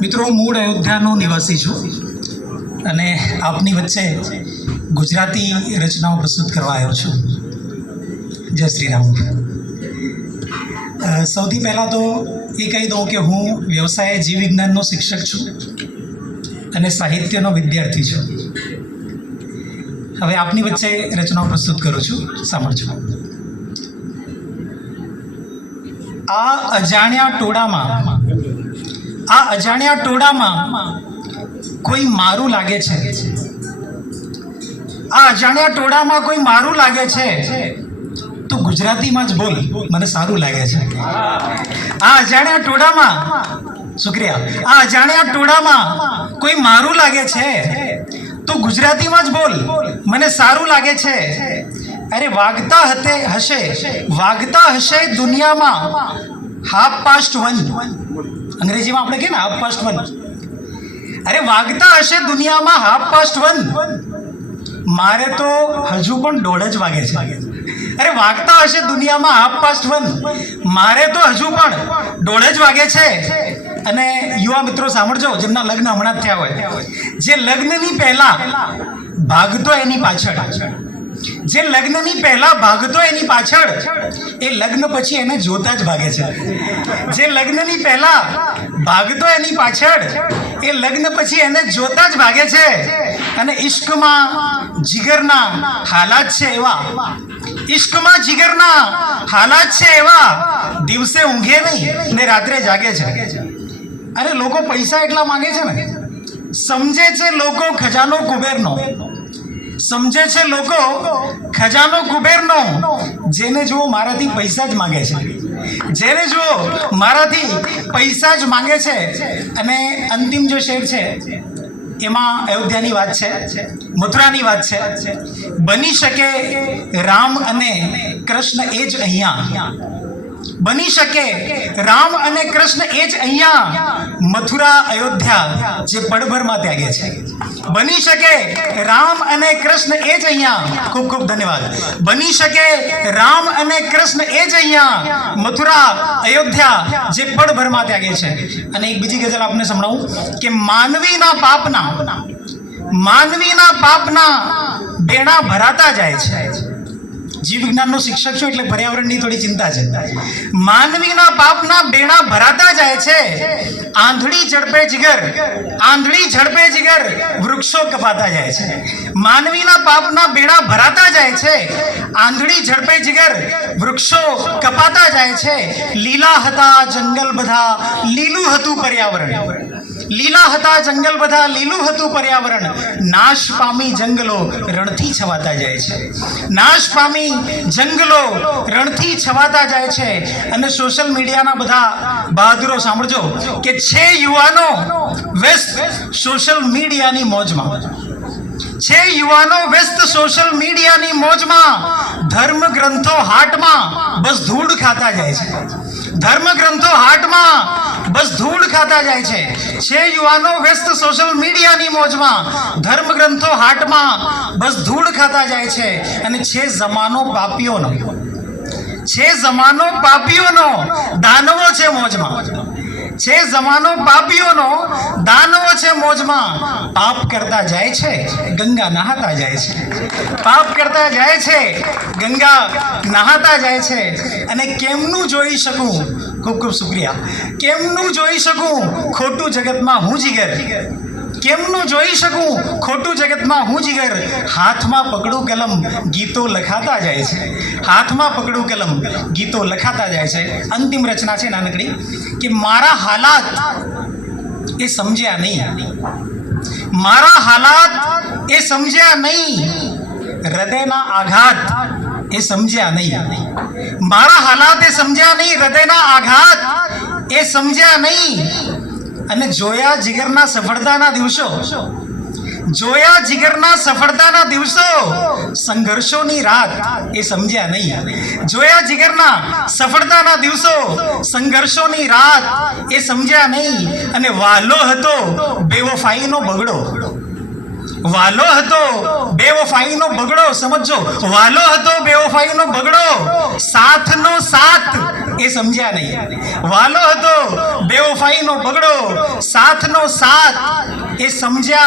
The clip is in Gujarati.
મિત્રો, મૂળ અયોધ્યાનો નિવાસી છું અને આપની વચ્ચે ગુજરાતી રચનાઓ પ્રસ્તુત કરવા આવ્યો છું. જય શ્રી રામ. સૌથી પહેલાં તો એ કહી દઉં કે હું વ્યવસાય જીવ વિજ્ઞાનનો શિક્ષક છું અને સાહિત્યનો વિદ્યાર્થી છું. હવે આપની વચ્ચે રચનાઓ પ્રસ્તુત કરું છું, સાંભળજો. આ અજાણ્યા ટોળામાં કોઈ મારું લાગે છે. આ અજાણ્યા ટોળામાં કોઈ મારું લાગે છે તો ગુજરાતીમાં જ બોલ, મને સારું લાગે છે. આ અજાણ્યા ટોળામાં, શુક્રિયા, આ અજાણ્યા ટોળામાં કોઈ મારું લાગે છે તો ગુજરાતીમાં જ બોલ, મને સારું લાગે છે. અરે વાગતા હશે દુનિયામાં ½ અંગ્રેજીમાં આપણે કહે ને ½ અરે વાગતા હશે દુનિયામાં ½ મારે તો હજુ પણ 1:30 વાગે છે. અરે વાગતા હશે દુનિયામાં ½ મારે તો હજુ પણ 1:30 વાગે છે. અને યુવા મિત્રો સાંભળજો, જેમના લગ્ન હમણાં જ થયા હોય, જે લગ્નની પહેલા ભાગતો એની પાછળ, જે લગ્નની પહેલા ભાગતો એની પાછળ, એ લગ્ન પછી એને જોતા જ ભાગે છે. જે લગ્નની પહેલા ભાગતો એની પાછળ, એ લગ્ન પછી એને જોતા જ ભાગે છે. અને ઇશ્કમાં જીગરના હાલાત છે એવા, ઇશ્કમાં જીગરના હાલાત છે એવા, દિવસે ઊંઘે નહીં ને રાત્રે જાગે છે. અરે લોકો પૈસા એટલા માંગે છે ને, સમજે છે લોકો ખજાનો કુબેરનો, સમજે છે લોકો ખજાનો કુબેરનો. જેને જુઓ મારાથી પૈસા જ માંગે છે, જેને જુઓ મારાથી પૈસા જ માંગે છે. અને અંતિમ જે શેર છે એમાં અયોધ્યાની વાત છે, મથુરાની વાત છે. બની શકે રામ અને કૃષ્ણ એ જ અહીંયા, બની શકે રામ અને કૃષ્ણ એ જ અહીંયા, મથુરા અયોધ્યા જે પળભરમાં ત્યાગે છે. બની શકે રામ અને કૃષ્ણ એ જ અહીંયા. ખૂબ ખૂબ ધન્યવાદ. બની શકે રામ અને કૃષ્ણ એ જ અહીંયા, મથુરા અયોધ્યા જે પળભરમાં ત્યાગે છે. અને એક બીજી ગઝલ આપને સંભળાવું કે માનવીના પાપના બેડા ભરાતા જાય છે. જીવ વિજ્ઞાનનો શિક્ષક છું એટલે પર્યાવરણની થોડી ચિંતા છે. માનવીના પાપના બેડા ભરાતા જાય છે, આંધળી ઝડપે જીગર વૃક્ષો કપાતા જાય છે. માનવીના પાપના બેડા ભરાતા જાય છે, આંધળી ઝડપે જીગર વૃક્ષો કપાતા જાય છે. લીલા હતા જંગલ બધા, લીલું હતું પર્યાવરણ. લીલા હતા જંગલ બધા, લીલું હતું પર્યાવરણ. નાશ પામી જંગલો રણથી છવાતા જાય છે, નાશ પામી જંગલો રણથી છવાતા જાય છે. અને સોશિયલ મીડિયાના બધા બહાદુરો સાંભળજો કે છે યુવાનો વ્યસ્ત સોશિયલ મીડિયાની મોજમાં, છે યુવાનો વ્યસ્ત સોશિયલ મીડિયાની મોજમાં. ધર્મ ગ્રંથો હાટમાં બસ ધૂળ ખાતા જાય છે, ધર્મ ગ્રંથો હાટમાં બસ ધૂળ ખાતા જાય છે. છે યુવાનો વ્યસ્ત સોશિયલ મીડિયાની મોજમાં, ધર્મ ગ્રંથો હાટમાં બસ ધૂળ ખાતા જાય છે. અને છે જમાનો પાપીઓનો, છે જમાનો પાપીઓનો, દાનવો છે મોજમાં. છે જમાનો પાપીઓનો, દાનવો છે મોજમાં. પાપ કરતા જાય છે, ગંગા નહાતા જાય છે. પાપ કરતા જાય છે, ગંગા નહાતા જાય છે. અને કેમનું જોઈ શકું, ખૂબ ખૂબ શુક્રિયા, કેમનું જોઈ શકું ખોટું જગતમાં હું જીગર, કેમનું જોઈ શકું ખોટું જગતમાં હું જીગર. હાથમાં પકડું કલમ ગીતો લખાતા જાય છે, હાથમાં પકડું કલમ ગીતો લખાતા જાય છે. અંતિમ રચના છે નાનકડી કે મારા હાલાત એ સમજ્યા નહીં, મારા હાલાત એ સમજ્યા નહીં, હૃદયના આઘાત એ સમજ્યા નહીં, મારા હાલાત એ સમજ્યા નહીં, હૃદયના આઘાત એ સમજ્યા નહીં. અને જોયા જીગરના સફળતાના દિવસો, જોયા જીગરના સફળતાના દિવસો, સંઘર્ષોની રાત એ સમજ્યા નહીં. જોયા જીગરના સફળતાના દિવસો, સંઘર્ષોની રાત એ સમજ્યા નહીં. અને વાલો હતો બેવફાઈનો બગડો, વાલો હતો બેવફાઈનો બગડો. સમજો, વાલો હતો બેવફાઈનો બગડો. સાથનો સાથ એ સમજ્યા નહીં. વાલો હતો બેવફાઈનો બગડો, સાથનો સાથ એ સમજ્યા